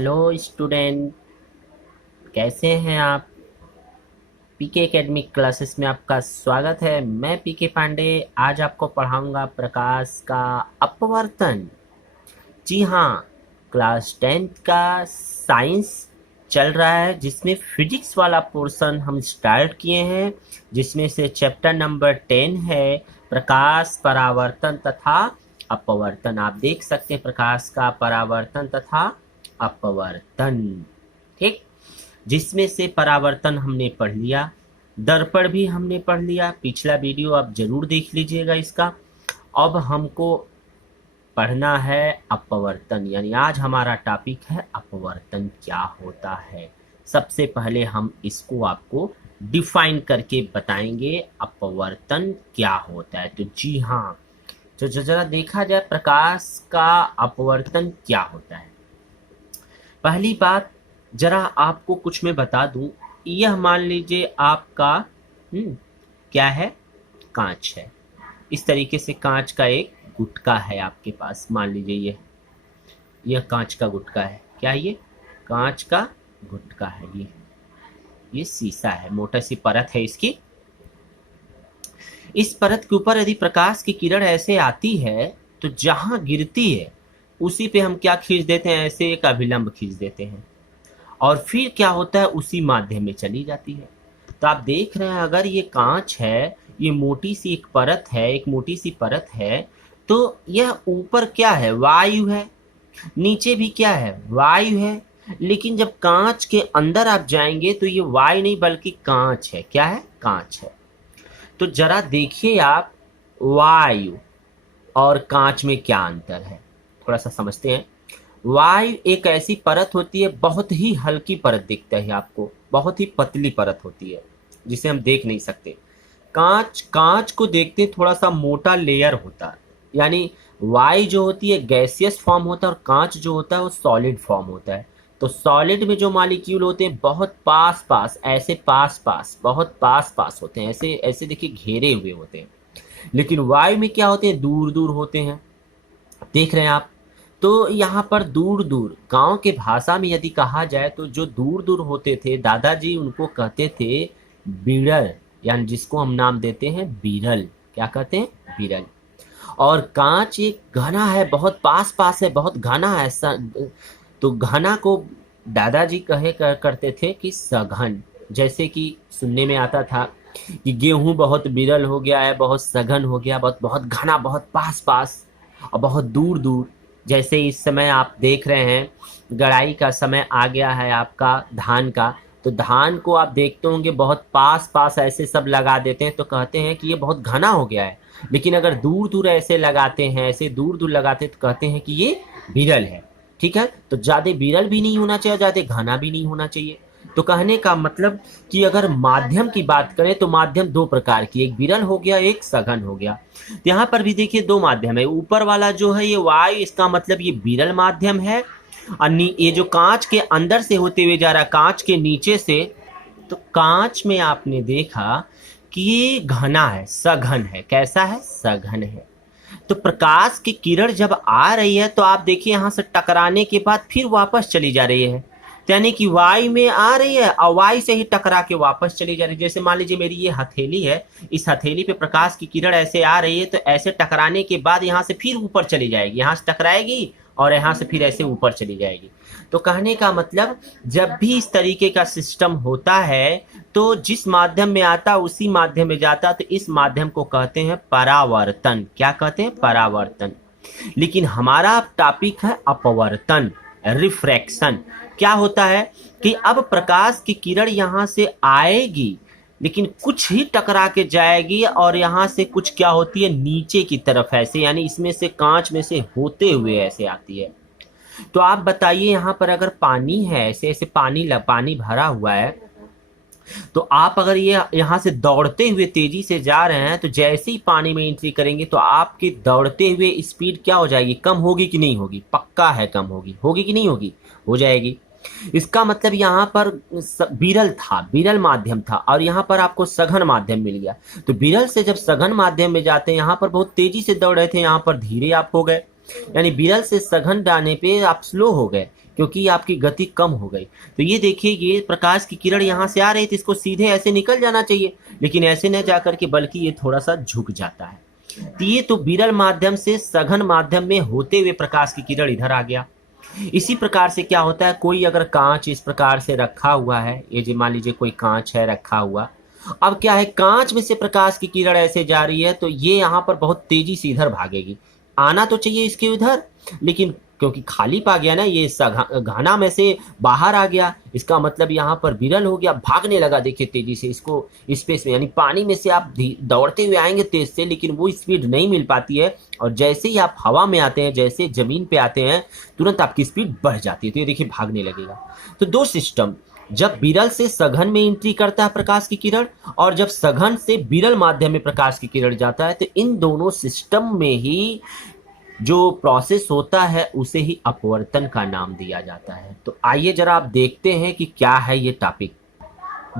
Hello student, कैसे हैं आप। पीके एकेडमिक क्लासेस में आपका स्वागत है। मैं पीके पांडे आज आपको पढ़ाऊंगा प्रकाश का अपवर्तन। जी हाँ, क्लास 10th का साइंस चल रहा है जिसमें फिजिक्स वाला पोर्शन हम स्टार्ट किए हैं, जिसमें से चैप्टर नंबर 10 है प्रकाश, परावर्तन तथा अपवर्तन। आप देख सकते हैं प्रकाश का परावर्तन तथा अपवर्तन। ठीक, जिसमें से परावर्तन हमने पढ़ लिया, दर्पण भी हमने पढ़ लिया। पिछला वीडियो आप जरूर देख लीजिएगा इसका। अब हमको पढ़ना है अपवर्तन, यानी आज हमारा टॉपिक है अपवर्तन क्या होता है। सबसे पहले हम इसको आपको डिफाइन करके बताएंगे अपवर्तन क्या होता है। तो जी हाँ, तो जरा देखा जाए प्रकाश का अपवर्तन क्या होता है। पहली बात, जरा आपको कुछ मैं बता दूं। यह मान लीजिए आपका क्या है, कांच है। इस तरीके से कांच का एक गुटका है आपके पास। मान लीजिए यह कांच का गुटका है। क्या है ये? कांच का गुटका है। ये शीशा है, मोटा सी परत है इसकी। इस परत के ऊपर यदि प्रकाश की किरण ऐसे आती है तो जहां गिरती है उसी पे हम क्या खींच देते हैं, ऐसे एक अभिलंब खींच देते हैं और फिर क्या होता है, उसी माध्यम में चली जाती है। तो आप देख रहे हैं अगर ये कांच है, ये मोटी सी एक परत है, एक मोटी सी परत है, तो यह ऊपर क्या है, वायु है। नीचे भी क्या है, वायु है। लेकिन जब कांच के अंदर आप जाएंगे तो ये वायु नहीं बल्कि कांच है। क्या है? कांच है। तो जरा देखिए आप, वायु और कांच में क्या अंतर है, थोड़ा सा समझते हैं। वायु एक ऐसी परत होती है, बहुत ही हल्की परत दिखता है आपको, बहुत ही पतली परत होती है जिसे हम देख नहीं सकते। कांच, कांच को देखते थोड़ा सा मोटा लेयर होता है। यानी वायु जो होती है गैसियस फॉर्म होता है और कांच जो होता है वो सॉलिड फॉर्म होता है। तो सॉलिड में जो मॉलिक्यूल होते हैं बहुत पास पास, ऐसे पास पास, बहुत पास पास होते हैं, ऐसे ऐसे देखिए घेरे हुए होते हैं। लेकिन वायु में क्या होते हैं, दूर दूर होते हैं। देख रहे हैं आप। तो यहाँ पर दूर दूर, गांव के भाषा में यदि कहा जाए तो जो दूर दूर होते थे, दादाजी उनको कहते थे बिरल, यानी जिसको हम नाम देते हैं बिरल। क्या कहते हैं? बिरल। और कांच एक घना है, बहुत पास पास है, बहुत घना है। तो घना को दादाजी करते थे कि सघन। जैसे कि सुनने में आता था कि गेहूं बहुत बिरल हो गया है, बहुत सघन हो गया, बहुत बहुत घना, बहुत पास पास और बहुत दूर दूर। जैसे इस समय आप देख रहे हैं गड़ाई का समय आ गया है आपका धान का, तो धान को आप देखते होंगे बहुत पास पास ऐसे सब लगा देते हैं तो कहते हैं कि ये बहुत घना हो गया है। लेकिन अगर दूर दूर ऐसे लगाते हैं, ऐसे दूर दूर लगाते हैं तो कहते हैं कि ये विरल है। ठीक है, तो ज्यादा विरल भी नहीं होना चाहिए, ज्यादा घना भी नहीं होना चाहिए। तो कहने का मतलब कि अगर माध्यम की बात करें तो माध्यम दो प्रकार की, एक विरल हो गया, एक सघन हो गया। तो यहाँ पर भी देखिए दो माध्यम है। ऊपर वाला जो है ये वायु, इसका मतलब ये विरल माध्यम है। और ये जो कांच के अंदर से होते हुए जा रहा है, कांच के नीचे से, तो कांच में आपने देखा कि ये घना है, सघन है। कैसा है? सघन है। तो प्रकाश की किरण जब आ रही है तो आप देखिए यहां से टकराने के बाद फिर वापस चली जा रही है। तो यानी कि वायु में आ रही है और वायु से ही टकरा के वापस चली जा रही है। जैसे मान लीजिए मेरी ये हथेली है, इस हथेली पे प्रकाश की किरण ऐसे आ रही है तो ऐसे टकराने के बाद यहाँ से फिर ऊपर चली जाएगी, यहाँ से टकराएगी और यहाँ से फिर ऐसे ऊपर चली जाएगी। तो कहने का मतलब जब भी इस तरीके का सिस्टम होता है तो जिस माध्यम में आता उसी माध्यम में जाता, तो इस माध्यम को कहते हैं परावर्तन। क्या कहते हैं? परावर्तन। लेकिन हमारा टॉपिक है अपवर्तन, रिफ्रैक्शन। क्या होता है कि अब प्रकाश की किरण यहां से आएगी लेकिन कुछ ही टकरा के जाएगी और यहाँ से कुछ क्या होती है, नीचे की तरफ ऐसे, यानी इसमें से कांच में से होते हुए ऐसे आती है। तो आप बताइए यहाँ पर अगर पानी है, ऐसे ऐसे पानी भरा हुआ है, तो आप अगर ये यहाँ से दौड़ते हुए तेजी से जा रहे हैं तो जैसे ही पानी में एंट्री करेंगे तो आपके दौड़ते हुए स्पीड क्या हो जाएगी, कम होगी कि नहीं होगी? पक्का है कम होगी। होगी कि नहीं होगी? हो जाएगी। इसका मतलब यहाँ पर विरल था, विरल माध्यम था और यहाँ पर आपको सघन माध्यम मिल गया। तो विरल से जब सघन माध्यम में जाते हैं, यहाँ पर बहुत तेजी से दौड़ रहे थे, यहाँ पर धीरे आप हो गए। यानी विरल से सघन जाने पे आप स्लो हो गए, क्योंकि आपकी गति कम हो गई। तो ये देखिए, ये प्रकाश की किरण यहाँ से आ रही थी, इसको सीधे ऐसे निकल जाना चाहिए, लेकिन ऐसे न जाकर के बल्कि ये थोड़ा सा झुक जाता है। तो ये तो विरल माध्यम से सघन माध्यम में होते हुए प्रकाश की किरण इधर आ गया। इसी प्रकार से क्या होता है, कोई अगर कांच इस प्रकार से रखा हुआ है, ये जो मान लीजिए कोई कांच है रखा हुआ, अब क्या है, कांच में से प्रकाश की किरण ऐसे जा रही है, तो ये यहाँ पर बहुत तेजी से इधर भागेगी। आना तो चाहिए इसके उधर, लेकिन क्योंकि खाली पा गया ना, ये घना में से बाहर आ गया, इसका मतलब यहाँ पर विरल हो गया, भागने लगा। देखिए तेजी से इसको स्पेस में, यानी पानी में से आप दौड़ते हुए आएंगे तेज से, लेकिन वो स्पीड नहीं मिल पाती है। और जैसे ही आप हवा में आते हैं, जैसे जमीन पे आते हैं, तुरंत आपकी स्पीड बढ़ जाती है। तो ये देखिए भागने लगेगा। तो दो सिस्टम, जब विरल से सघन में एंट्री करता है प्रकाश की किरण, और जब सघन से विरल माध्यम में प्रकाश की किरण जाता है, तो इन दोनों सिस्टम में ही जो प्रोसेस होता है उसे ही अपवर्तन का नाम दिया जाता है। तो आइए जरा आप देखते हैं कि क्या है ये टॉपिक।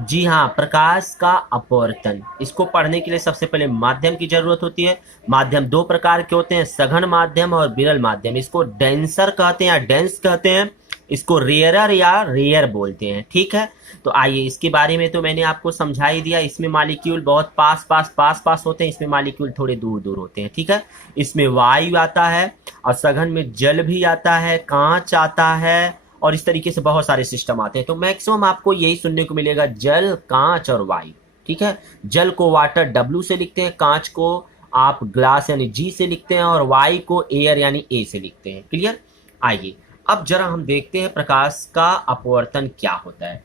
जी हाँ, प्रकाश का अपवर्तन, इसको पढ़ने के लिए सबसे पहले माध्यम की जरूरत होती है। माध्यम दो प्रकार के होते हैं, सघन माध्यम और विरल माध्यम। इसको डेंसर कहते हैं या डेंस कहते हैं, इसको रेयरर या रेयर बोलते हैं। ठीक है, तो आइए इसके बारे में तो मैंने आपको समझा ही दिया। इसमें मॉलिक्यूल बहुत पास पास होते हैं, इसमें मॉलिक्यूल थोड़े दूर दूर होते हैं। ठीक है, इसमें वायु आता है, और सघन में जल भी आता है, कांच आता है, और इस तरीके से बहुत सारे सिस्टम आते हैं। तो मैक्सिमम आपको यही सुनने को मिलेगा, जल, कांच और वायु। ठीक है, जल को वाटर W से लिखते हैं, कांच को आप ग्लास यानी G से लिखते हैं, और वायु को एयर यानी A से लिखते हैं। क्लियर। आइए अब जरा हम देखते हैं प्रकाश का अपवर्तन क्या होता है।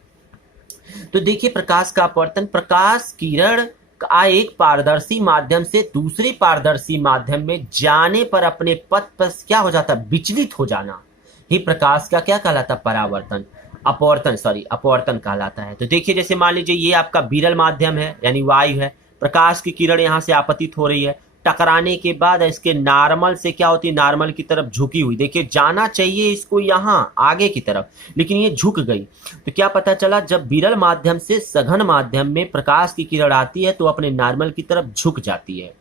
तो देखिए, प्रकाश का अपवर्तन, प्रकाश किरण का एक पारदर्शी माध्यम से दूसरे पारदर्शी माध्यम में जाने पर अपने पथ पर क्या हो जाता है, विचलित हो जाना ही प्रकाश का क्या कहलाता है, परावर्तन, अपवर्तन कहलाता है। तो देखिए, जैसे मान लीजिए ये आपका विरल माध्यम है यानी वायु है, प्रकाश की किरण यहाँ से आपतित हो रही है, टकराने के बाद इसके नॉर्मल से क्या होती है, नॉर्मल की तरफ झुकी हुई। देखिए जाना चाहिए इसको यहाँ आगे की तरफ, लेकिन ये झुक गई। तो क्या पता चला, जब विरल माध्यम से सघन माध्यम में प्रकाश की किरण आती है तो अपने नॉर्मल की तरफ झुक जाती है।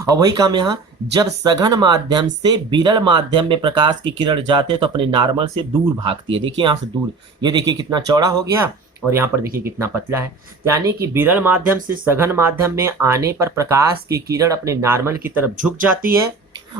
और वही काम यहाँ, जब सघन माध्यम से विरल माध्यम में प्रकाश की किरण जाते हैं तो अपने नॉर्मल से दूर भागती है। देखिए यहाँ से दूर, ये देखिए कितना चौड़ा हो गया, और यहाँ पर देखिए कितना पतला है। यानी कि विरल माध्यम से सघन माध्यम में आने पर प्रकाश की किरण अपने नॉर्मल की तरफ झुक जाती है,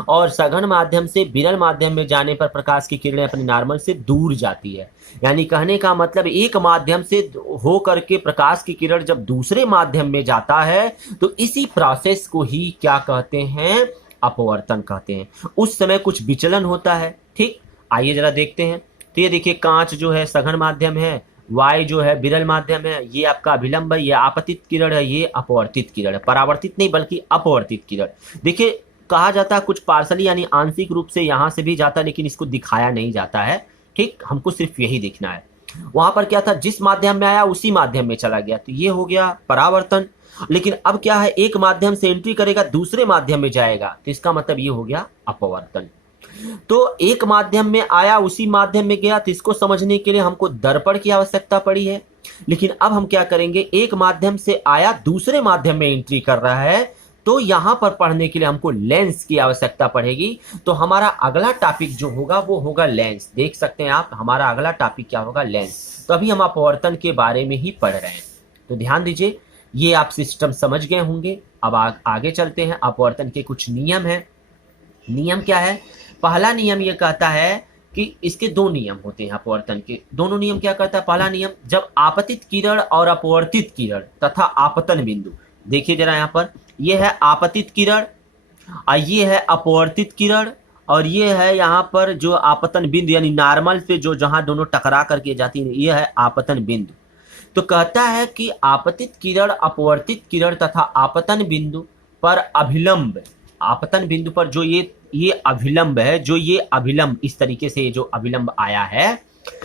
और सघन माध्यम से विरल माध्यम में जाने पर प्रकाश की किरणें अपने नॉर्मल से दूर जाती है। यानी कहने का मतलब, एक माध्यम से हो करके प्रकाश की किरण जब दूसरे माध्यम में जाता है तो इसी प्रोसेस को ही क्या कहते हैं, अपवर्तन कहते हैं। उस समय कुछ विचलन होता है। ठीक, आइए जरा देखते हैं। तो ये देखिए, कांच जो है सघन माध्यम है, वायु जो है विरल माध्यम है, ये आपका अभिलंब है, ये आपतित किरण है, ये अपवर्तित किरण है। परावर्तित नहीं बल्कि अपवर्तित किरण। देखिए कहा जाता है कुछ पार्सली यानी आंशिक रूप से यहां से भी जाता है, लेकिन इसको दिखाया नहीं जाता है। ठीक, हमको सिर्फ यही देखना है। वहां पर क्या था, जिस माध्यम में आया उसी माध्यम में चला गया, तो ये हो गया परावर्तन। लेकिन अब क्या है, एक माध्यम से एंट्री करेगा दूसरे माध्यम में जाएगा, तो इसका मतलब ये हो गया अपवर्तन। तो एक माध्यम में आया उसी माध्यम में गया, तो इसको समझने के लिए हमको दर्पण की आवश्यकता पड़ी है। लेकिन अब हम क्या करेंगे, एक माध्यम से आया दूसरे माध्यम में एंट्री कर रहा है, तो यहां पर पढ़ने के लिए हमको लेंस की आवश्यकता पड़ेगी। तो हमारा अगला टॉपिक जो होगा वो होगा लेंस। देख सकते हैं आप, हमारा अगला टॉपिक क्या होगा, लेंस। तो अभी हम अपवर्तन के बारे में ही पढ़ रहे हैं, तो ध्यान दीजिए, ये आप सिस्टम समझ गए होंगे। अब आगे चलते हैं। अपवर्तन के कुछ नियम हैं। नियम क्या है, पहला नियम ये कहता है कि इसके दो नियम होते हैं अपवर्तन के। दोनों नियम क्या करता है, पहला नियम, जब आपतित किरण और अपवर्तित किरण तथा आपतन बिंदु, देखिए जरा यहाँ पर, ये है आपतित किरण और ये है अपवर्तित किरण, और ये है यहाँ पर जो आपतन बिंदु यानी नॉर्मल पे जो जहां दोनों टकरा करके जाती है, ये है आपतन बिंदु। तो कहता है कि आपतित किरण, अपवर्तित किरण तथा आपतन बिंदु पर अभिलंब, आपतन बिंदु पर जो ये अभिलंब है, जो ये अभिलंब इस तरीके से जो अभिलंब आया है,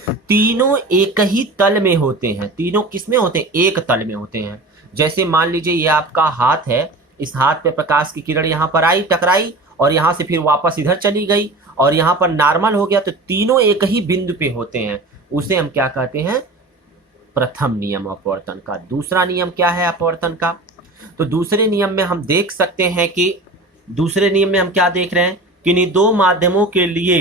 तीनों एक ही तल में होते हैं। तीनों किस में होते हैं, एक तल में होते हैं। जैसे मान लीजिए ये आपका हाथ है, इस हाथ पे प्रकाश की किरण यहाँ पर आई, टकराई, और यहाँ से फिर वापस इधर चली गई, और यहाँ पर नॉर्मल हो गया, तो तीनों एक ही बिंदु पे होते हैं। उसे हम क्या कहते हैं, प्रथम नियम अपवर्तन का। दूसरा नियम क्या है अपवर्तन का, तो दूसरे नियम में हम देख सकते हैं कि, दूसरे नियम में हम क्या देख रहे हैं कि इन दो माध्यमों के लिए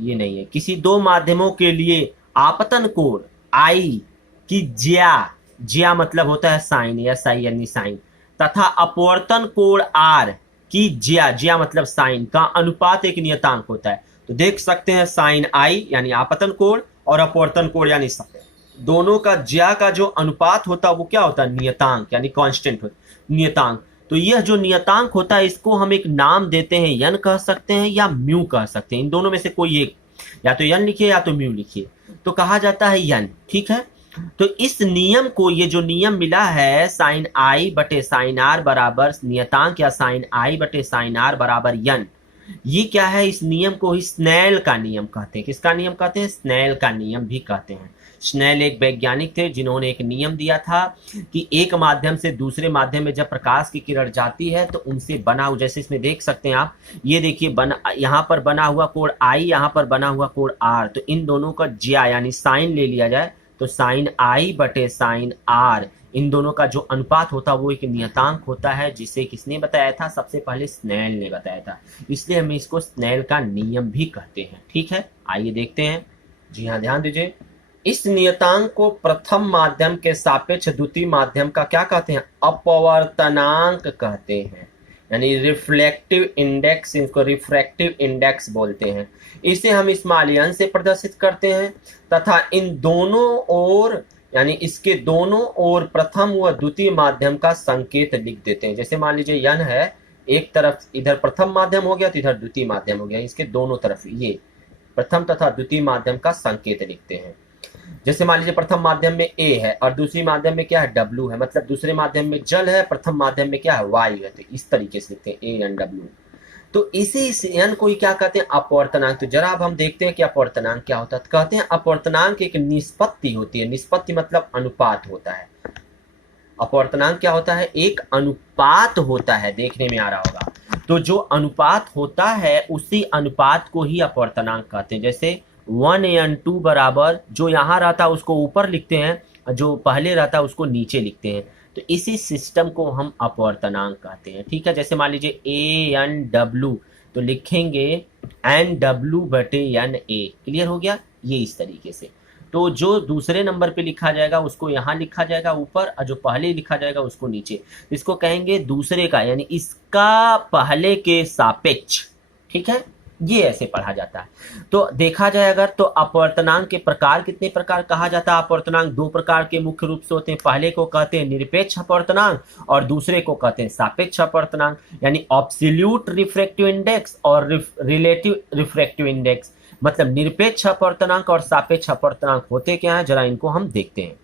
ये नहीं है, किसी दो माध्यमों के लिए आपतन कोण आई की ज्या मतलब होता है साइन, या साई यानी साइन, तथा अपवर्तन कोण आर की ज्या मतलब साइन का अनुपात एक नियतांक होता है। तो देख सकते हैं साइन आई यानी आपतन कोण और अपवर्तन कोण यानी साइन, दोनों का ज्या का जो अनुपात होता है वो क्या होता है, नियतांक यानी कांस्टेंट नियतांक। तो यह जो नियतांक होता है इसको हम एक नाम देते हैं, यन कह सकते हैं या म्यू कह सकते हैं, इन दोनों में से कोई एक, या तो यन लिखिए या तो म्यू लिखिए, तो कहा जाता है यन। ठीक है, तो इस नियम को, ये जो नियम मिला है साइन आई बटे साइन आर बराबर नियतांक, या साइन आई बटे साइन आर बराबर यन, ये क्या है, इस नियम को ही स्नेल का नियम कहते हैं। किसका नियम कहते हैं, स्नेल का नियम भी कहते हैं। स्नेल एक वैज्ञानिक थे जिन्होंने एक नियम दिया था कि एक माध्यम से दूसरे माध्यम में जब प्रकाश की किरण जाती है तो उनसे बना हुआ, जैसे इसमें देख सकते हैं आप, ये देखिए यहाँ पर बना हुआ कोण आई, यहाँ पर बना हुआ कोण आर, तो इन दोनों का ज्या यानी साइन ले लिया जाए तो साइन आई बटे साइन आर, इन दोनों का जो अनुपात होता है वो एक नियतांक होता है, जिसे किसने बताया था, सबसे पहले स्नेल ने बताया था, इसलिए हम इसको स्नेल का नियम भी कहते हैं। ठीक है, आइए देखते हैं। जी हाँ, ध्यान दीजिए, इस नियतांक को प्रथम माध्यम के सापेक्ष द्वितीय माध्यम का क्या कहते हैं, अपवर्तनांक कहते हैं, यानी रिफ्लेक्टिव इंडेक्स, इसको रिफ्रैक्टिव इंडेक्स बोलते हैं। इसे हम स्मॉल से प्रदर्शित करते हैं तथा इन दोनों ओर यानी इसके दोनों ओर प्रथम व द्वितीय माध्यम का संकेत लिख देते हैं। जैसे मान लीजिए यन है, एक तरफ इधर प्रथम माध्यम हो गया तो इधर द्वितीय माध्यम हो गया, इसके दोनों तरफ ये प्रथम तथा द्वितीय माध्यम का संकेत लिखते हैं। जैसे मान लीजिए प्रथम माध्यम में ए है और दूसरी माध्यम में क्या है, डब्ल्यू है, मतलब दूसरे माध्यम में जल है, प्रथम माध्यम में क्या है, वायु है, तो इस तरीके से लिखते हैं ए एन डब्ल्यू। तो इस एन को ही क्या कहते हैं, अपवर्तनांक। तो जरा अब हम देखते हैं कि अपवर्तनांक क्या होता है। तो कहते हैं अपवर्तनांक एक निष्पत्ति होती है, निष्पत्ति मतलब अनुपात होता है। अपवर्तनांक क्या होता है, एक अनुपात होता है, देखने में आ रहा होगा। तो जो अनुपात होता है उसी अनुपात को ही अपवर्तनांक कहते हैं। जैसे 1:2 बराबर, जो यहाँ रहता है उसको ऊपर लिखते हैं, जो पहले रहता है उसको नीचे लिखते हैं, तो इसी सिस्टम को हम अपवर्तनांक कहते हैं। ठीक है, जैसे मान लीजिए ANW, तो लिखेंगे NW बटे NA, क्लियर हो गया, ये इस तरीके से। तो जो दूसरे नंबर पे लिखा जाएगा उसको यहाँ लिखा जाएगा ऊपर, और जो पहले लिखा जाएगा उसको नीचे, इसको कहेंगे दूसरे का, यानी इसका पहले के सापेक्ष। ठीक है, ये ऐसे पढ़ा जाता है। तो देखा जाए अगर, तो अपवर्तनांक के प्रकार कितने प्रकार कहा जाता है, अपवर्तनांक दो प्रकार के मुख्य रूप से होते हैं। पहले को कहते हैं निरपेक्ष अपवर्तनांक और दूसरे को कहते हैं सापेक्ष अपवर्तनांक, यानी एब्सोल्यूट रिफ्रैक्टिव इंडेक्स और रिलेटिव रिफ्रैक्टिव इंडेक्स। मतलब निरपेक्ष अपवर्तनांक और सापेक्ष अपवर्तनांक होते क्या है, जरा इनको हम देखते हैं।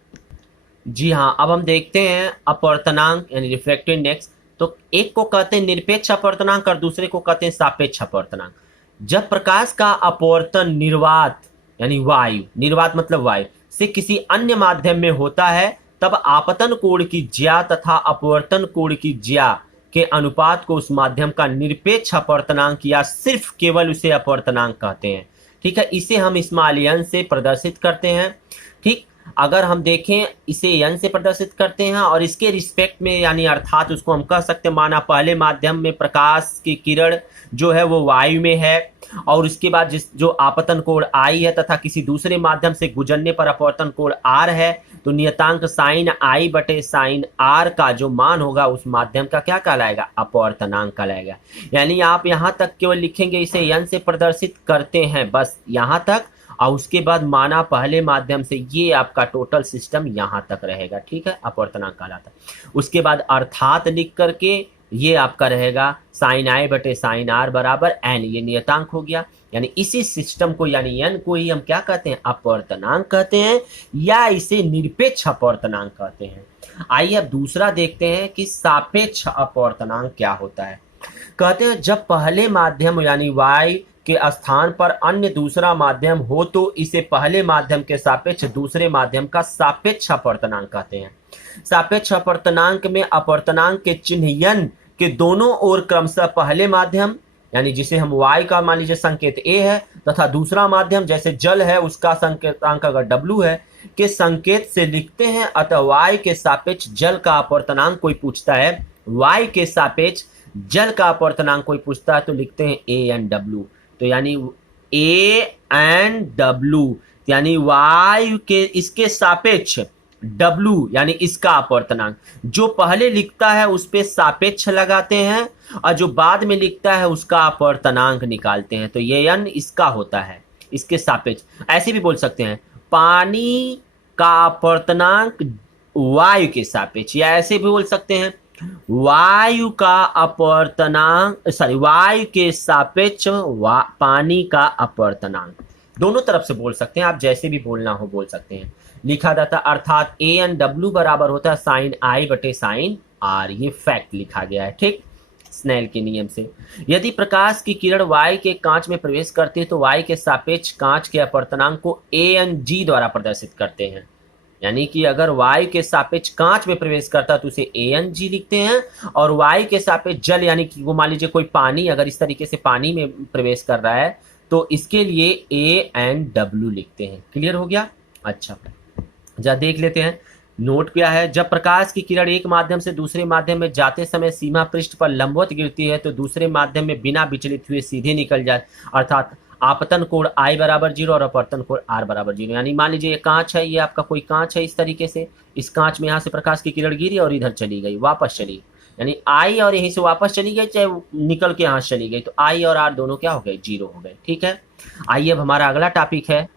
जी हाँ, अब हम देखते हैं अपवर्तनांक यानी रिफ्रैक्टिव इंडेक्स। तो एक को कहते हैं निरपेक्ष अपवर्तनांक और दूसरे को कहते हैं सापेक्ष अपवर्तनांक। जब प्रकाश का अपवर्तन निर्वात यानी वायु, निर्वात मतलब वायु से किसी अन्य माध्यम में होता है, तब आपतन कोण की ज्या तथा अपवर्तन कोण की ज्या के अनुपात को उस माध्यम का निरपेक्ष अपवर्तनांक या सिर्फ केवल उसे अपवर्तनांक कहते हैं। ठीक है, इसे हम स्मॉल n से प्रदर्शित करते हैं। ठीक, अगर हम देखें इसे n से प्रदर्शित करते हैं और इसके रिस्पेक्ट में, यानी अर्थात उसको हम कह सकते हैं, माना पहले माध्यम में प्रकाश की किरण जो है वो वायु में है, और उसके बाद जो आपतन कोण आई है तथा किसी दूसरे माध्यम से गुजरने पर अपवर्तन कोण आर है, तो नियतांक साइन आई बटे साइन आर का जो मान होगा उस माध्यम का क्या कहलाएगा, अपवर्तनांक कहलाएगा। यानी आप यहाँ तक केवल लिखेंगे इसे n से प्रदर्शित करते हैं, बस यहाँ तक, और उसके बाद माना पहले माध्यम से, ये आपका टोटल सिस्टम यहाँ तक रहेगा। ठीक है, अपवर्तनांक कहलाता है। उसके बाद अर्थात लिख करके ये आपका रहेगा साइन आई बटे साइन आर बराबर n, ये नियतांक हो गया। यानी इसी सिस्टम को यानी n को ही हम क्या कहते हैं, अपवर्तनांक कहते हैं, या इसे निरपेक्ष अपवर्तनांक कहते हैं। आइए अब दूसरा देखते हैं कि सापेक्ष अपवर्तनांक क्या होता है। कहते हैं जब पहले माध्यम यानी y के स्थान पर अन्य दूसरा माध्यम हो तो इसे पहले माध्यम के सापेक्ष दूसरे माध्यम का सापेक्ष अपवर्तनांक कहते हैं। सापेक्ष अपवर्तनांक में अपवर्तनांक के चिन्ह n के दोनों ओर क्रमशः पहले माध्यम यानी जिसे हम y का मान लीजिए संकेत a है, तथा दूसरा माध्यम जैसे जल है उसका संकेतांक अगर w है के संकेत से लिखते हैं। अतः y के सापेक्ष जल का अपवर्तनांक कोई पूछता है, y के सापेक्ष जल का अपवर्तनांक कोई पूछता है तो लिखते हैं ANW। तो यानी ए एन डब्ल्यू, यानी वायु के इसके सापेक्ष W यानी इसका अपवर्तनांक, जो पहले लिखता है उस पे सापेक्ष लगाते हैं और जो बाद में लिखता है उसका अपवर्तनांक निकालते हैं। तो ये n इसका होता है, इसके सापेक्ष। ऐसे भी बोल सकते हैं पानी का अपवर्तनांक वायु के सापेक्ष, या ऐसे भी बोल सकते हैं वायु का अपवर्तनांक, वायु के सापेक्ष पानी का अपवर्तनांक। दोनों तरफ से बोल सकते हैं आप, जैसे भी बोलना हो बोल सकते हैं। लिखा जाता अर्थात ए एन डब्ल्यू बराबर होता है साइन आई बटे साइन आर। ये फैक्ट लिखा गया है, ठीक, स्नेल के नियम से। यदि प्रकाश की किरण वायु के कांच में प्रवेश करती है तो वायु के सापेक्ष कांच के अपवर्तनांक को ए एन जी द्वारा प्रदर्शित करते हैं। यानी कि अगर वायु के सापेक्ष कांच में प्रवेश करता है तो उसे ए एन जी लिखते हैं, और वायु के सापेक्ष जल, यानी कि वो मान लीजिए कोई पानी अगर इस तरीके से पानी में प्रवेश कर रहा है तो इसके लिए ए एन डब्ल्यू लिखते हैं। क्लियर हो गया? अच्छा, जा देख लेते हैं नोट क्या है। जब प्रकाश की किरण एक माध्यम से दूसरे माध्यम में जाते समय सीमा पृष्ठ पर लंबवत गिरती है तो दूसरे माध्यम में बिना विचलित हुए सीधे निकल जाए, अर्थात आपतन कोण I बराबर 0 और अपवर्तन कोण R बराबर 0। यानी मान लीजिए ये कांच है, ये आपका कोई कांच है, इस तरीके से इस कांच में यहाँ से प्रकाश की किरण गिरी और इधर चली गई, वापस चली, यानी I और यहीं से वापस चली गई, चाहे निकल के यहाँ चली गई, तो I और R दोनों क्या हो गए? 0 हो गए। ठीक है, आइए अब हमारा अगला टॉपिक है।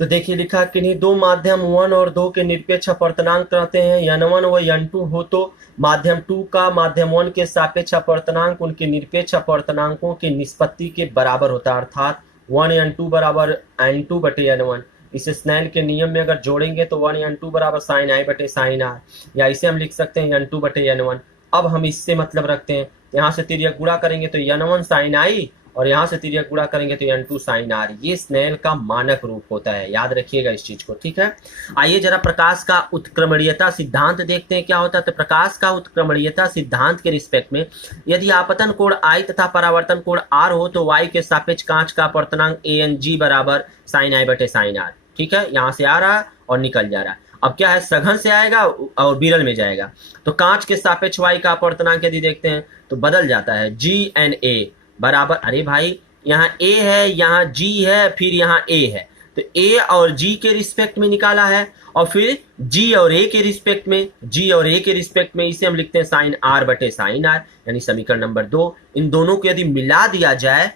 तो देखिए लिखा किन्हीं दो माध्यम 1 और 2 के निरपेक्ष अपवर्तनांक रहते हैं, n1 व n2 हो तो माध्यम 2 का माध्यम 1 के सापेक्ष अपवर्तनांक उनके निरपेक्ष अपवर्तनांकों के निष्पत्ति के बराबर होता है, अर्थात 1n2 बराबर n2 बटे n1। इसे स्नेल के नियम में अगर जोड़ेंगे तो 1n2 बराबर साइन आई बटे साइन आर, या इसे हम लिख सकते हैं n2 बटे n1। अब हम इससे मतलब रखते हैं, यहाँ से तिर्यक गुणा करेंगे तो n1 साइन आई, और यहाँ से तिर्यक गुणा करेंगे तो n2 साइन आर। ये स्नेल का मानक रूप होता है, याद रखिएगा इस चीज को। ठीक है, आइए जरा प्रकाश का उत्क्रमणीयता सिद्धांत देखते हैं क्या होता है। तो प्रकाश का उत्क्रमणीयता सिद्धांत के रिस्पेक्ट में यदि आपतन कोण I तथा परावर्तन कोण R हो तो Y के सापेक्ष कांच का अपवर्तनांक ANG बराबर साइन आई बटे साइन आर। ठीक है, यहाँ से आ रहा और निकल जा रहा। अब क्या है, सघन से आएगा और विरल में जाएगा, तो कांच के सापेक्ष Y का अपवर्तनांक यदि देखते हैं तो बदल जाता है, GNA बराबर, अरे भाई यहाँ A है, यहाँ G है, फिर यहाँ A है, तो A और G के रिस्पेक्ट में निकाला है, और फिर G और A के रिस्पेक्ट में, इसे हम लिखते हैं साइन R बटे साइन आर, यानी समीकरण नंबर 2। इन दोनों को यदि मिला दिया जाए,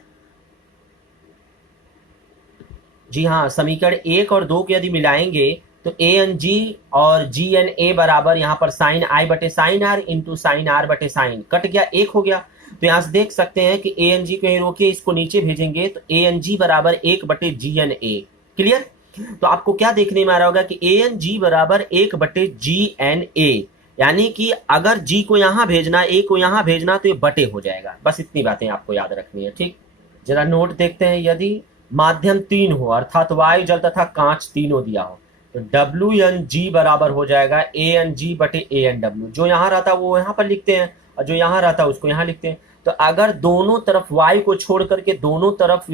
जी हाँ, समीकरण 1 और 2 को यदि मिलाएंगे तो ANG और GNA बराबर यहाँ पर साइन I बटे sine R into sine R बटे साइन, कट गया, 1 हो गया। तो यहाँ से देख सकते हैं कि ANG को यहीं रोकिए, इसको नीचे भेजेंगे तो ANG बराबर 1 बटे GNA। क्लियर? तो आपको क्या देखने में आ रहा होगा कि ANG बराबर 1 बटे GNA, यानी कि अगर G को यहाँ भेजना, A को यहाँ भेजना तो ये बटे हो जाएगा। बस इतनी बातें आपको याद रखनी है। ठीक, जरा नोट देखते हैं। यदि माध्यम 3 हो, अर्थात वायु, जल तथा कांच तीनों दिया हो, तो WNG बराबर हो जाएगा ANG बटे ANW। जो यहाँ रहता है वो यहाँ पर लिखते हैं, और जो यहाँ रहता है उसको यहाँ लिखते हैं। तो अगर दोनों तरफ वायु को छोड़ करके दोनों तरफ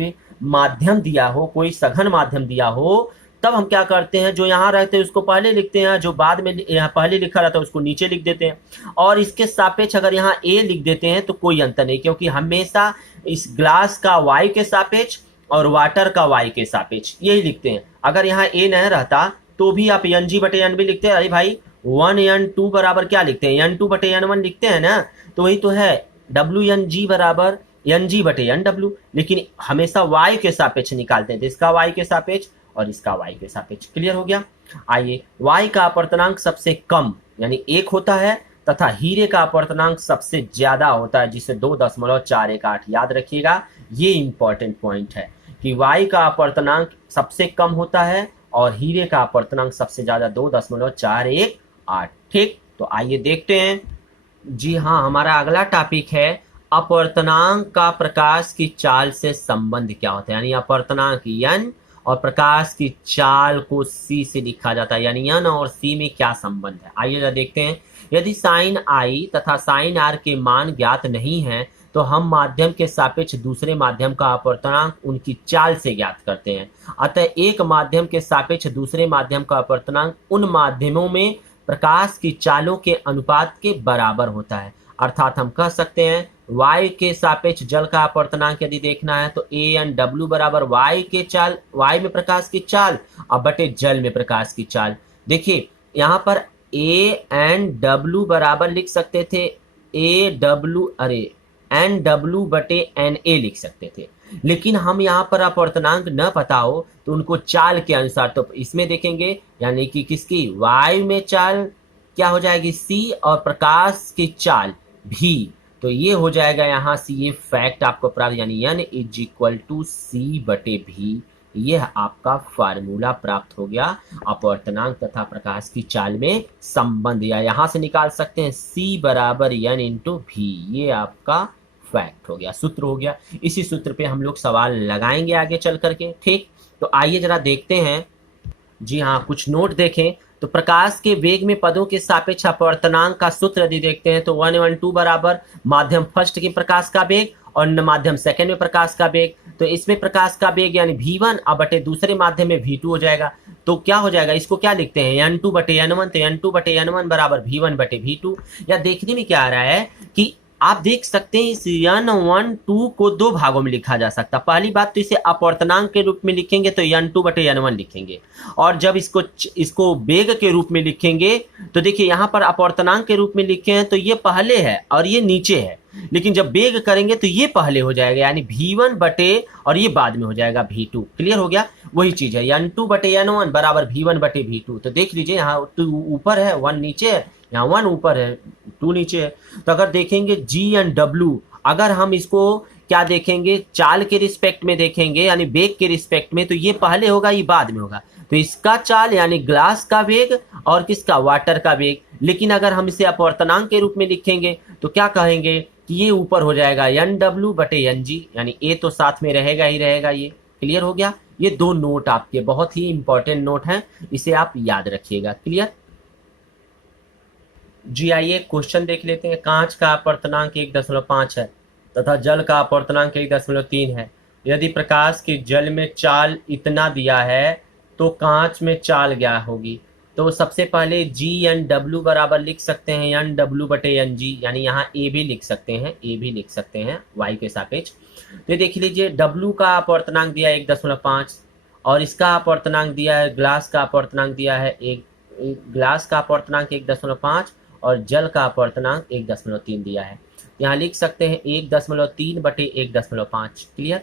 माध्यम दिया हो, कोई सघन माध्यम दिया हो, तब हम क्या करते हैं, जो यहाँ रहते हैं उसको पहले लिखते हैं, जो बाद में यहाँ पहले लिखा रहता है उसको नीचे लिख देते हैं, और इसके सापेक्ष अगर यहाँ A लिख देते हैं तो कोई अंतर नहीं, क्योंकि हमेशा इस ग्लास का वायु के सापेक्ष और वाटर का वायु के सापेक्ष यही लिखते हैं। अगर यहाँ A नहीं रहता तो भी आप NG बटे NB लिखते हैं। अरे भाई 1n2 बराबर क्या लिखते हैं, n2 बटे n1 लिखते हैं ना, तो वही तो है WNG बराबर NG बटे NW, लेकिन हमेशा वायु के सापेक्ष निकालते हैं, तो इसका वायु के सापेक्ष और इसका वायु के सापेक्ष। क्लियर हो गया? आइए, वायु का अपवर्तनांक सबसे कम यानी 1 होता है, तथा हीरे का अपवर्तनांक सबसे ज्यादा होता है, जिसे 2.418। याद रखिएगा, ये इंपॉर्टेंट पॉइंट है कि वायु का अपवर्तनांक सबसे कम होता है और हीरे का अपवर्तनांक सबसे ज्यादा 2.418। ठीक, तो आइए देखते हैं। जी हाँ, हमारा अगला टॉपिक है अपवर्तनांक का प्रकाश की चाल से संबंध क्या होता है, यानी अपवर्तनांक n और प्रकाश की चाल को c से लिखा जाता है, यानी n और c में क्या संबंध है। आइए जरा देखते हैं। यदि साइन I तथा साइन R के मान ज्ञात नहीं है तो हम माध्यम के सापेक्ष दूसरे माध्यम का अपवर्तनांक उनकी चाल से ज्ञात करते हैं। अतः एक माध्यम के सापेक्ष दूसरे माध्यम का अपवर्तनांक उन माध्यमों में प्रकाश की चालों के अनुपात के बराबर होता है। अर्थात हम कह सकते हैं y के सापेक्ष जल का अपवर्तनांक यदि देखना है तो ANW बराबर y के चाल, y में प्रकाश की चाल और बटे जल में प्रकाश की चाल। देखिए यहाँ पर ANW बराबर लिख सकते थे NW बटे NA लिख सकते थे, लेकिन हम यहाँ पर अपवर्तनांक न पता हो तो उनको चाल के अनुसार, तो इसमें देखेंगे यानी कि किसकी y में चाल क्या हो जाएगी C और प्रकाश की चाल V, तो ये हो जाएगा यहाँ से ये फैक्ट आपको प्राप्त, यानी n is equal to C बटे V। यह आपका फार्मूला प्राप्त हो गया अपवर्तनांक तथा प्रकाश की चाल में संबंध, या यहाँ से निकाल सकते हैं C बराबर n इंटू V। ये आपका फैक्ट हो गया, सूत्र हो गया। इसी सूत्र पे हम लोग सवाल लगाएंगे आगे चल करके। ठीक, तो आइए जरा देखते हैं। जी हाँ, कुछ नोट देखें तो प्रकाश के वेग में पदों के सापेक्ष अपवर्तनांक का सूत्र यदि देखते हैं तो 1/2 बराबर माध्यम फर्स्ट के प्रकाश का वेग और माध्यम सेकंड में प्रकाश का वेग। तो इसमें प्रकाश का वेग यानी V1 अब बटे दूसरे माध्यम में V2 हो जाएगा। तो क्या हो जाएगा, इसको क्या लिखते हैं N2 बटे N1, तो N2 बटे N1 बराबर V1 बटे V2। या देखने में क्या आ रहा है कि आप देख सकते हैं इस N1 को दो भागों में लिखा जा सकता। पहली बात तो इसे अपवर्तनांक के रूप में लिखेंगे तो N2 बटे N1 लिखेंगे, और जब इसको वेग के रूप में लिखेंगे तो देखिए यहाँ पर अपवर्तनांक के रूप में लिखे हैं तो ये पहले है और ये नीचे है, लेकिन जब वेग करेंगे तो ये पहले हो जाएगा यानी V1 बटे और ये बाद में हो जाएगा V2। क्लियर हो गया, वही चीज है N2 बटे N1 बराबर V1 बटे V2। तो देख लीजिए यहाँ 2 ऊपर है 1 नीचे है, यहाँ 1 ऊपर है 2 नीचे है। तो अगर देखेंगे G&W, अगर हम इसको क्या देखेंगे चाल के रिस्पेक्ट में देखेंगे यानी वेग के रिस्पेक्ट में, तो ये पहले होगा ये बाद में होगा। तो इसका चाल यानी ग्लास का वेग और किसका वाटर का वेग। लेकिन अगर हम इसे अपवर्तनांक के रूप में लिखेंगे तो क्या कहेंगे कि ये ऊपर हो जाएगा NW बटे NG, यानी A तो साथ में रहेगा ही रहेगा। ये क्लियर हो गया। ये दो नोट आपके बहुत ही इंपॉर्टेंट नोट हैं, इसे आप याद रखिएगा। क्लियर जी, आइए क्वेश्चन देख लेते हैं। कांच का अपवर्तनांक 1.5 है तथा जल का अपवर्तनांक 1.3 है। यदि प्रकाश की जल में चाल इतना दिया है तो कांच में चाल क्या होगी। तो सबसे पहले G&W बराबर लिख सकते हैं NW बटे NG, यानी यहाँ A भी लिख सकते हैं, A भी लिख सकते हैं Y के सापेक्ष। तो देख लीजिए W का अपवर्तनांक दिया है 1.5 और इसका अपवर्तनांक दिया है, ग्लास का अपवर्तनांक दिया है ग्लास का अपवर्तनांक 1.5 और जल का अपवर्तनांक 1.3 दिया है। यहाँ लिख सकते हैं 1.3 बटे 1.5। क्लियर।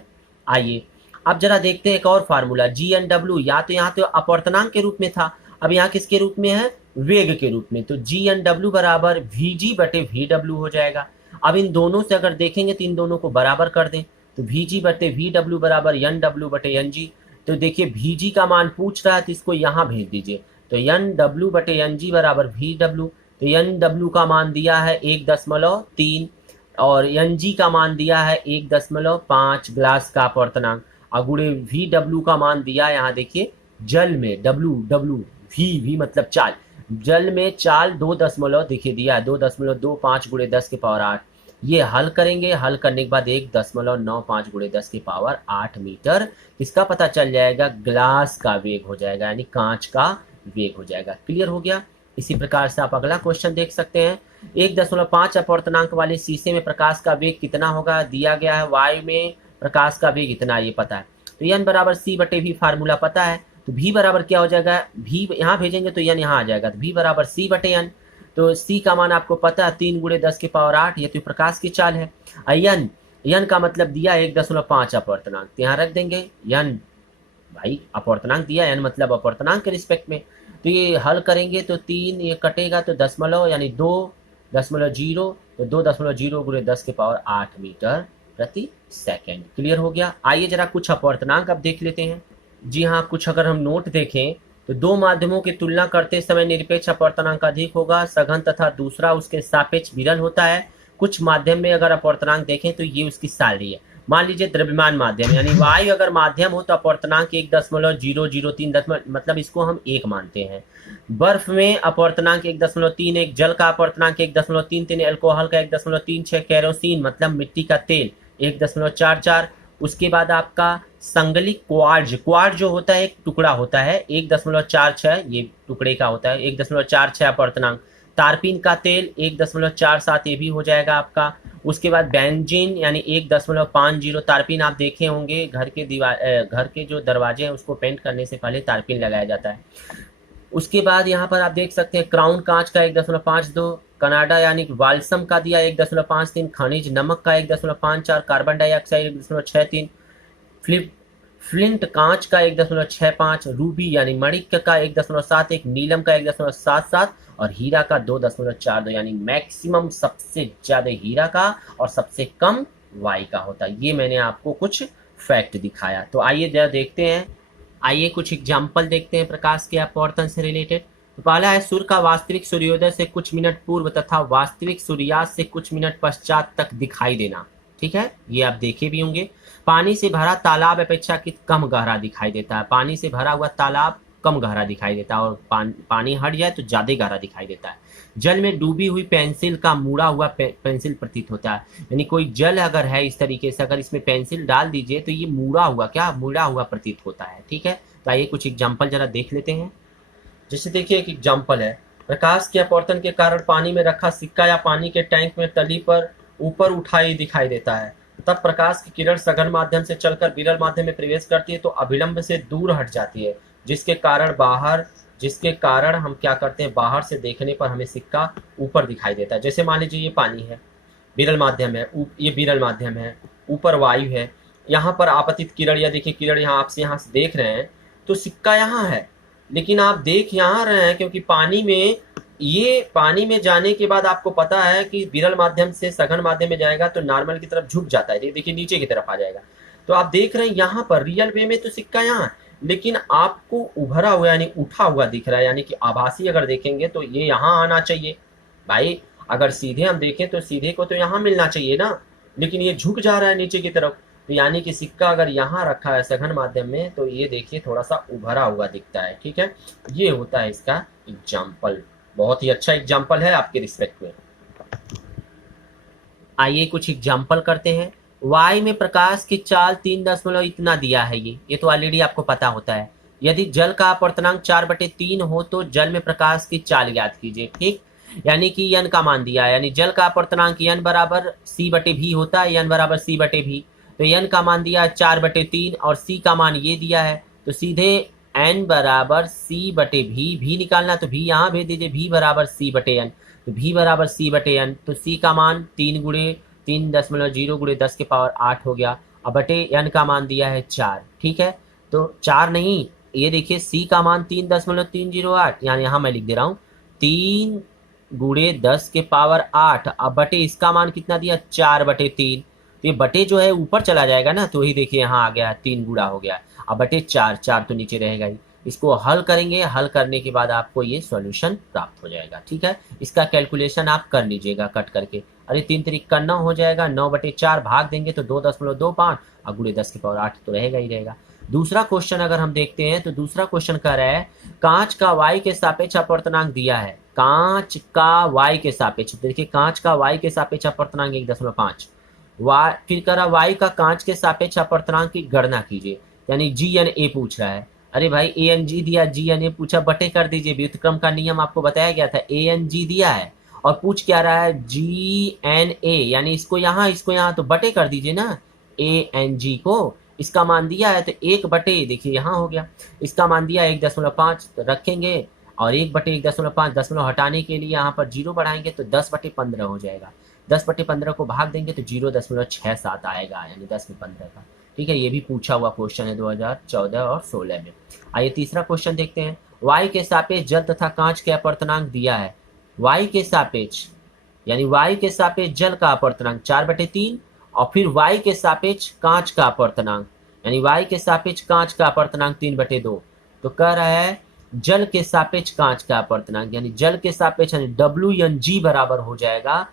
आइए अब जरा देखते हैं एक और फार्मूला G&W, या तो यहाँ तो अपवर्तनांक के रूप में था, अब यहाँ किसके रूप में है, वेग के रूप में। तो G&W बराबर VG बटे VW हो जाएगा। अब इन दोनों से अगर देखेंगे तो इन दोनों को बराबर कर दें तो VG बटे VW बराबर NW बटे NG। तो देखिए VG का मान पूछ रहा है तो इसको यहाँ भेज दीजिए, तो NW बटे NG बराबर VW। तो NW का मान दिया है 1.3 और NG का मान दिया है 1.5 ग्लास का अपवर्तनांक, अगुड़े VW का मान दिया है यहाँ देखिए जल में V मतलब चाल, जल में चाल 2 देखिए दिया है 2.25 गुणे 10 के पावर 8। ये हल करेंगे, हल करने के बाद 1.95 गुणे 10 के पावर 8 मीटर किसका पता चल जाएगा, ग्लास का वेग हो जाएगा, यानी कांच का वेग हो जाएगा। क्लियर हो गया। इसी प्रकार से आप अगला क्वेश्चन देख सकते हैं। 1.5 अपवर्तनांक वाले शीशे में प्रकाश का वेग कितना होगा, दिया गया है y में प्रकाश का वेग इतना, ये पता है। तो n बराबर C बटे V फार्मूला पता है, तो V बराबर क्या हो जाएगा, V यहाँ भेजेंगे तो n यहाँ आ जाएगा, तो V बराबर C बटे n। तो C का मान आपको पता है 3 गुणे 10 के पावर 8, ये तो प्रकाश की चाल है। n का मतलब दिया 1.5 अपवर्तनांक, तो यहाँ रख देंगे n, भाई अपवर्तनांक दिया n मतलब अपवर्तनांक के रिस्पेक्ट में। तो ये हल करेंगे तो 3 ये कटेगा तो दशमलव यानी 2.0, तो 2.0 गुणे 10 के पावर 8 मीटर प्रति सेकंड। क्लियर हो गया। आइए जरा कुछ अपवर्तनांक अब देख लेते हैं। जी हाँ, कुछ अगर हम नोट देखें तो दो माध्यमों की तुलना करते समय निरपेक्ष अपवर्तनांक अधिक होगा, सघन तथा दूसरा उसके सापेक्ष विरल होता है। कुछ माध्यम में अगर अपवर्तनांक देखें तो ये उसकी सारणी है। मान लीजिए द्रव्यमान माध्यम यानी वायु अगर माध्यम हो तो अपवर्तनांक 1.003 मतलब इसको हम 1 मानते हैं। बर्फ में अपवर्तनांक 1.31, जल का अपवर्तनांक 1.33, अल्कोहल का 1.36, केरोसिन मतलब मिट्टी का तेल 1.44। उसके बाद आपका संगलिक क्वार्ज जो होता है एक टुकड़ा होता है 1.46, ये टुकड़े का होता है 1.46 अपवर्तनांक। तारपीन का तेल 1.47 ये भी हो जाएगा आपका। उसके बाद बेंजीन यानी 1.50 तारपीन आप देखे होंगे घर के घर के जो दरवाजे हैं उसको पेंट करने से पहले तारपीन लगाया जाता है। उसके बाद यहाँ पर आप देख सकते हैं क्राउन कांच का 1.52, कनाडा यानी वाल्सम का दिया 1.53, खनिज नमक का 1.54, कार्बन डाइऑक्साइड 1.63, फ्लिंट कांच का 1.65, रूबी यानी मणिक का 1.71, नीलम का 1.77 और हीरा का 2.42 यानी मैक्सिमम सबसे ज्यादा हीरा का और सबसे कम वाई का होता है। ये मैंने आपको कुछ फैक्ट दिखाया। तो आइए जरा देखते हैं, आइए कुछ एग्जाम्पल देखते हैं प्रकाश के अपवर्तन से रिलेटेड। तो पहला है सूर्य का वास्तविक सूर्योदय से कुछ मिनट पूर्व तथा वास्तविक सूर्यास्त से कुछ मिनट पश्चात तक दिखाई देना। ठीक है, ये आप देखे भी होंगे। पानी से भरा तालाब अपेक्षाकृत कम गहरा दिखाई देता है। पानी से भरा हुआ तालाब कम गहरा दिखाई देता है और पानी हट जाए तो ज्यादा गहरा दिखाई देता है। जल में डूबी हुई पेंसिल का मुड़ा हुआ पेंसिल प्रतीत होता है। यानी कोई जल अगर है इस तरीके से, अगर इसमें पेंसिल डाल दीजिए तो ये मुड़ा हुआ प्रतीत होता है। ठीक है, तो आइए कुछ एग्जाम्पल जरा देख लेते हैं। जैसे देखिए एक एग्जाम्पल है, प्रकाश के अपवर्तन के कारण पानी में रखा सिक्का या पानी के टैंक में तली पर ऊपर उठाई दिखाई देता है। तब प्रकाश की किरण सघन माध्यम से चलकर विरल माध्यम में प्रवेश करती है तो अभिलंब से दूर हट जाती है, जिसके कारण हम क्या करते हैं, बाहर से देखने पर हमें सिक्का ऊपर दिखाई देता है। जैसे मान लीजिए ये पानी है, विरल माध्यम है, ये विरल माध्यम है, ऊपर वायु है, यहाँ पर आपतित किरण या देखिए किरण यहाँ से देख रहे हैं तो सिक्का यहाँ है, लेकिन आप देख यहाँ रहे हैं क्योंकि पानी में जाने के बाद आपको पता है कि विरल माध्यम से सघन माध्यम में जाएगा तो नॉर्मल की तरफ झुक जाता है, देखिए नीचे की तरफ आ जाएगा। तो आप देख रहे हैं यहाँ पर रियल वे में तो सिक्का यहाँ है, लेकिन आपको उभरा हुआ यानी उठा हुआ दिख रहा है, यानी कि आभासी अगर देखेंगे तो ये यहाँ आना चाहिए भाई। अगर सीधे हम देखें तो सीधे को तो यहाँ मिलना चाहिए ना, लेकिन ये झुक जा रहा है नीचे की तरफ, तो यानी कि सिक्का अगर यहाँ रखा है सघन माध्यम में तो ये देखिए थोड़ा सा उभरा हुआ दिखता है। ठीक है, ये होता है इसका एग्जाम्पल। बहुत ही अच्छा एग्जाम्पल है आपके रिस्पेक्ट में। आइए कुछ एग्जाम्पल करते हैं। वाई में प्रकाश की चाल 3 दशमलव इतना दिया है, ये तो ऑलरेडी आपको पता होता है। यदि जल का अपवर्तनांक 4/3 हो तो जल में प्रकाश की चाल ज्ञात कीजिए। ठीक, यानी कि n का मान दिया है, यानी जल का अपवर्तनांक n बराबर c/v होता है, n बराबर c/v। तो n का मान दिया है 4/3 और c का मान ये दिया है, तो सीधे n बराबर c/v, भी निकालना तो v यहाँ भेज दीजिए, v बराबर c/n, तो v बराबर c/n। तो c का मान 3×3.0 × 10⁸ हो गया, अब बटे n का मान दिया है 4। ठीक है, तो 4 नहीं, ये देखिए c का मान 3.308, यानी यहाँ मैं लिख दे रहा हूँ 3×10⁸, अब बटे इसका मान कितना दिया 4/3। तो ये बटे जो है ऊपर चला जाएगा ना, तो ही देखिए यहाँ आ गया 3 गुणा हो गया, अब बटे 4 तो नीचे रहेगा ही। इसको हल करेंगे, हल करने के बाद आपको ये सॉल्यूशन प्राप्त हो जाएगा। ठीक है, इसका कैलकुलेशन आप कर लीजिएगा कट करके। अरे 3 3 का 9 हो जाएगा, 9/4 भाग देंगे तो 2.25 और गुणे 10⁸ तो रहेगा ही रहेगा। दूसरा क्वेश्चन अगर हम देखते हैं तो दूसरा क्वेश्चन कह रहा है कांच का वाई के सापेक्ष अपवर्तनांक दिया है। कांच का वाई के सापेक्ष, देखिए कांच का वाई के सापेक्ष अपवर्तनांक 1.5, फिर कह रहा वाई का कांच के सापेक्ष अपवर्तनांक की गणना कीजिए, यानी GNA पूछ रहा है। अरे भाई ANG दिया, GNA पूछा, बटे कर दीजिए, व्युत्क्रम का नियम आपको बताया गया था। ANG दिया है और पूछ क्या रहा है GNA, यानी इसको यहाँ तो बटे कर दीजिए ना ANG को। इसका मान दिया है तो 1/, देखिए यहाँ हो गया, इसका मान दिया 1.5 तो रखेंगे और 1/1.5 दशमलव हटाने के लिए यहाँ पर 0 बढ़ाएंगे तो 10/15 हो जाएगा। 10/15 को भाग देंगे तो 0.67 आएगा, यानी 10/15 का। ठीक है, ये भी पूछा हुआ क्वेश्चन है 2014 और 16 में। आइए तीसरा क्वेश्चन देखते हैं। वाई के सापेक्ष जल तथा कांच के अपवर्तनांक दिया है। वाई के सापेक्ष यानी वाई के सापेक्ष जल का अपवर्तनांक 4/3 और फिर वाई के सापेक्ष कांच का अपवर्तनांक, यानी वाई के सापेक्ष कांच का अपवर्तनांक 3/2। तो कह रहा है जल के सापेक्ष कांच का अपवर्तनांक, यानी जल के सापेक्ष WNG बराबर हो जाएगा।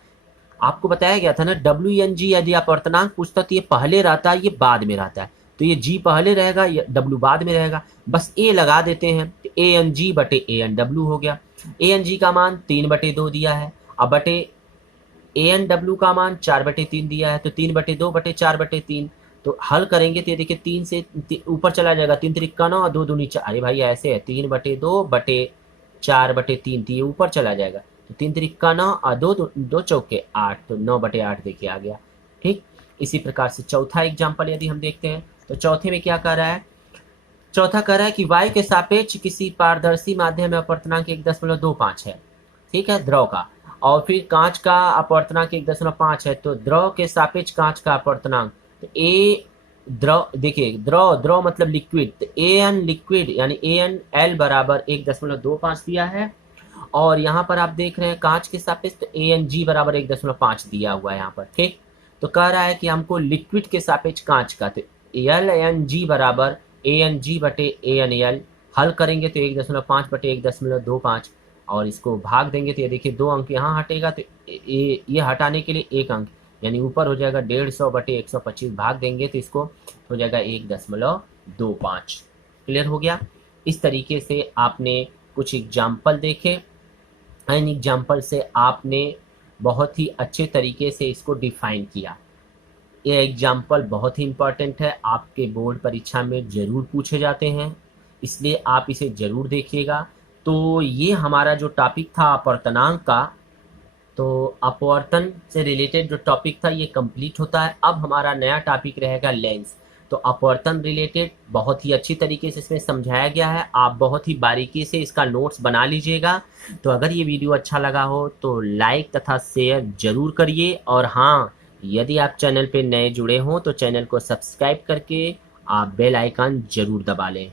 आपको बताया गया था ना WNG, यदि अपवर्तनांक पूछता तो ये पहले रहता है, ये बाद में रहता है, तो ये G पहले रहेगा, ये W बाद में रहेगा। बस A लगा देते हैं, तो ANG/ANW हो गया। ANG का मान 3/2 दिया है, अब बटे ANW का मान 4/3 दिया है, तो 3/2/4/3। तो हल करेंगे तो ये देखिए 3 से ऊपर चला जाएगा, 3 3 का 9, 2 2 नीचे। अरे भाई ऐसे है 3/2/4/3, तो ये ऊपर चला जाएगा, तो 3 तिरिक्का 9 और 2 चौके 8, तो 9/8 देखिए आ गया। ठीक, इसी प्रकार से चौथा एग्जाम्पल यदि हम देखते हैं तो चौथे में क्या कह रहा है, चौथा कह रहा है कि y के सापेक्ष किसी पारदर्शी माध्यम में अपवर्तनांक 1.25 है, ठीक है, द्रव का, और फिर कांच का अपवर्तनांक 1.5 है, तो द्रव के सापेक्ष कांच का अपवर्तनांक, तो ए द्रव, देखिए द्रव मतलब लिक्विड, तो an लिक्विड यानी AnL बराबर 1.25 दिया है, और यहाँ पर आप देख रहे हैं कांच के सापेक्ष तो AnG बराबर 1.5 दिया हुआ है यहाँ पर। ठीक, तो कह रहा है कि हमको लिक्विड के सापेक्ष कांच का, तो LnG बराबर AnG बटे AnL, हल करेंगे तो 1.5 बटे 1.25, और इसको भाग देंगे तो ये देखिए 2 अंक यहाँ हटेगा, तो ये हटाने के लिए 1 अंक, यानी ऊपर हो जाएगा 150 बटे 125, भाग देंगे तो इसको हो जाएगा 1.25। क्लियर हो गया। इस तरीके से आपने कुछ एग्जाम्पल देखे, इन एग्जाम्पल से आपने बहुत ही अच्छे तरीके से इसको डिफाइन किया। ये एग्जाम्पल बहुत ही इम्पॉर्टेंट है, आपके बोर्ड परीक्षा में ज़रूर पूछे जाते हैं, इसलिए आप इसे ज़रूर देखिएगा। तो ये हमारा जो टॉपिक था अपवर्तनांक का, तो अपवर्तन से रिलेटेड जो टॉपिक था ये कंप्लीट होता है। अब हमारा नया टॉपिक रहेगा लेंस। तो अपवर्तन रिलेटेड बहुत ही अच्छी तरीके से इसमें समझाया गया है, आप बहुत ही बारीकी से इसका नोट्स बना लीजिएगा। तो अगर ये वीडियो अच्छा लगा हो तो लाइक तथा शेयर जरूर करिए, और हाँ, यदि आप चैनल पे नए जुड़े हों तो चैनल को सब्सक्राइब करके आप बेल आइकन जरूर दबा लें।